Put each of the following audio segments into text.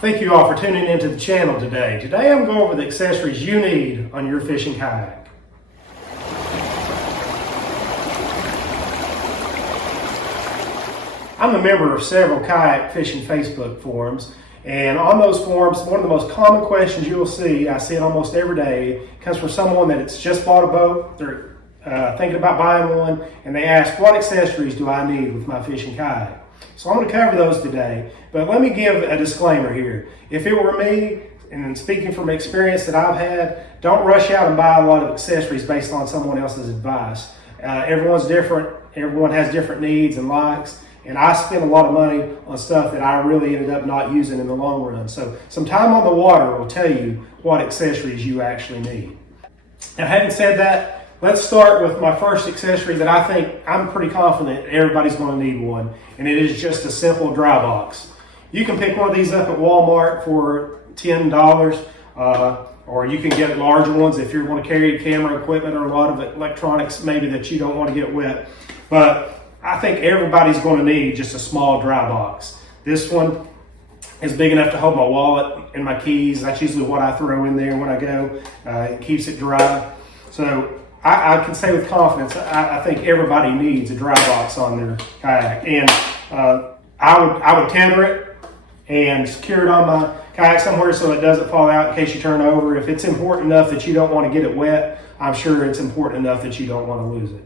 Thank you all for tuning into the channel today. Today I'm going over the accessories you need on your fishing kayak. I'm a member of several kayak fishing Facebook forums, and on those forums, one of the most common questions you'll see, I see it almost every day, comes from someone that's just bought a boat, they're thinking about buying one, and they ask, what accessories do I need with my fishing kayak? So I'm going to cover those today, but let me give a disclaimer here. If it were me, and speaking from experience that I've had, don't rush out and buy a lot of accessories based on someone else's advice. Everyone's different, everyone has different needs and likes, and I spent a lot of money on stuff that I really ended up not using in the long run. So some time on the water will tell you what accessories you actually need. Now, having said that, let's start with my first accessory that I think I'm pretty confident everybody's going to need one, and it is just a simple dry box. You can pick one of these up at Walmart for $10, or you can get larger ones if you want to carry camera equipment or a lot of electronics maybe that you don't want to get wet. But I think everybody's going to need just a small dry box. This one is big enough to hold my wallet and my keys. That's usually what I throw in there when I go. It keeps it dry. So I can say with confidence, I think everybody needs a dry box on their kayak. And I would tether it and secure it on my kayak somewhere so it doesn't fall out in case you turn over. If it's important enough that you don't want to get it wet, I'm sure it's important enough that you don't want to lose it.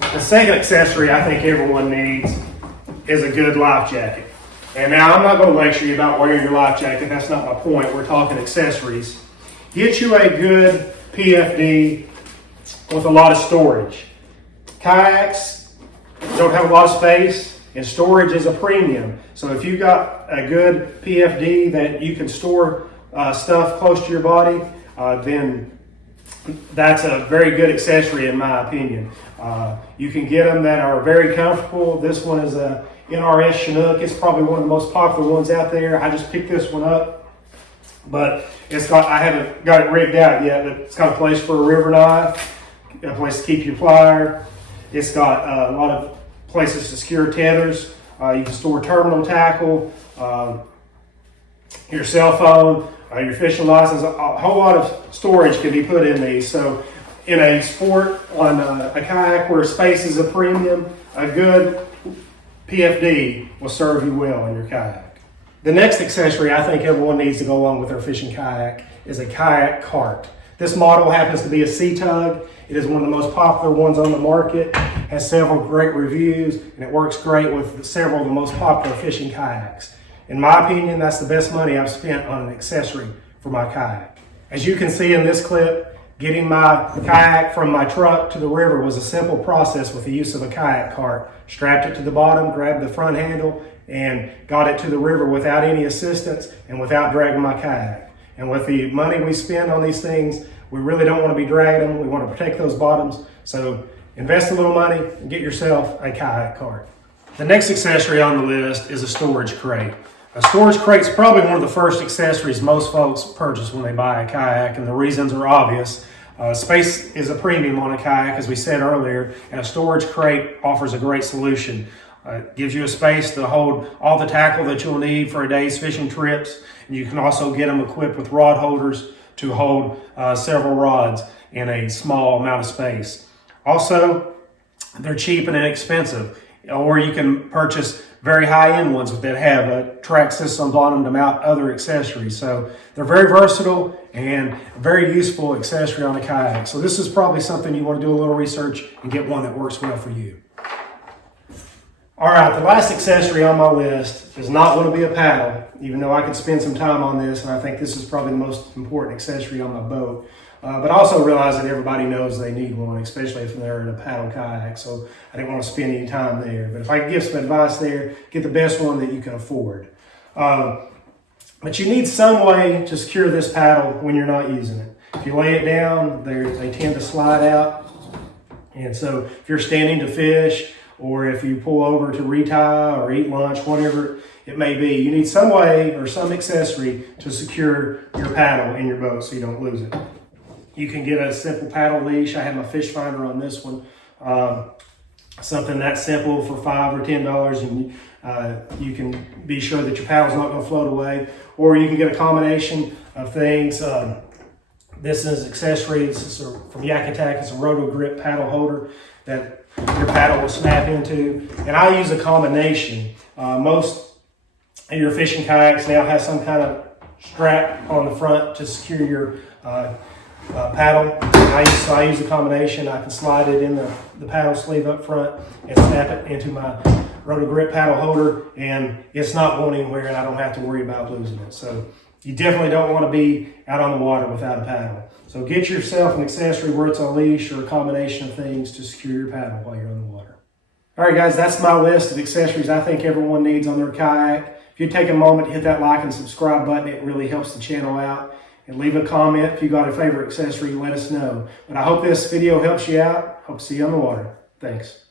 The second accessory I think everyone needs is a good life jacket. And now I'm not going to lecture you about wearing your life jacket. That's not my point. We're talking accessories. Get you a good PFD with a lot of storage. Kayaks don't have a lot of space, and storage is a premium. So if you've got a good PFD that you can store stuff close to your body, then that's a very good accessory in my opinion. You can get them that are very comfortable. This one is a NRS Chinook. It's probably one of the most popular ones out there. I just picked this one up, but I haven't got it rigged out yet, but it's got a place for a river knife, a place to keep your plier. It's got a lot of places to secure tethers. You can store terminal tackle, your cell phone, your fishing license. A whole lot of storage can be put in these. So in a sport on a kayak where space is a premium, a good PFD will serve you well in your kayak. The next accessory I think everyone needs to go along with their fishing kayak is a Kayak Cart. This model happens to be a CTug. It is one of the most popular ones on the market, has several great reviews, and it works great with several of the most popular fishing kayaks. In my opinion, that's the best money I've spent on an accessory for my kayak. As you can see in this clip, getting my kayak from my truck to the river was a simple process with the use of a Kayak Cart. Strapped it to the bottom, grabbed the front handle, and got it to the river without any assistance and without dragging my kayak. And with the money we spend on these things, we really don't want to be dragging them. We want to protect those bottoms. So invest a little money and get yourself a Kayak Cart. The next accessory on the list is a storage crate. A storage crate is probably one of the first accessories most folks purchase when they buy a kayak, and the reasons are obvious. Space is a premium on a kayak, as we said earlier, and a storage crate offers a great solution. It gives you a space to hold all the tackle that you'll need for a day's fishing trips. And you can also get them equipped with rod holders to hold several rods in a small amount of space. Also, they're cheap and inexpensive, or you can purchase very high-end ones that have a track systems on them to mount other accessories. So they're very versatile and a very useful accessory on a kayak. So this is probably something you want to do a little research and get one that works well for you. All right, the last accessory on my list is not going to be a paddle, even though I could spend some time on this, and I think this is probably the most important accessory on my boat. But I also realize that everybody knows they need one, especially if they're in a paddle kayak, so I didn't want to spend any time there. But if I could give some advice there, get the best one that you can afford. But you need some way to secure this paddle when you're not using it. If you lay it down, they tend to slide out. And so if you're standing to fish, or if you pull over to retie or eat lunch, whatever it may be, you need some way or some accessory to secure your paddle in your boat so you don't lose it. You can get a simple paddle leash. I have my fish finder on this one. something that simple for $5 or $10, and you can be sure that your paddle's not going to float away. Or you can get a combination of things. This is accessory. This is from YakAttack. It's a RotoGrip paddle holder that your paddle will snap into. And I use a combination. Most of your fishing kayaks now have some kind of strap on the front to secure your paddle. I use a combination. I can slide it in the paddle sleeve up front and snap it into my RotoGrip paddle holder, and it's not going anywhere, and I don't have to worry about losing it. So you definitely don't want to be out on the water without a paddle. So get yourself an accessory where it's a leash or a combination of things to secure your paddle while you're on the water. All right, guys, that's my list of accessories I think everyone needs on their kayak. If you take a moment to hit that like and subscribe button, it really helps the channel out. And leave a comment if you got a favorite accessory, let us know. But I hope this video helps you out. Hope to see you on the water. Thanks.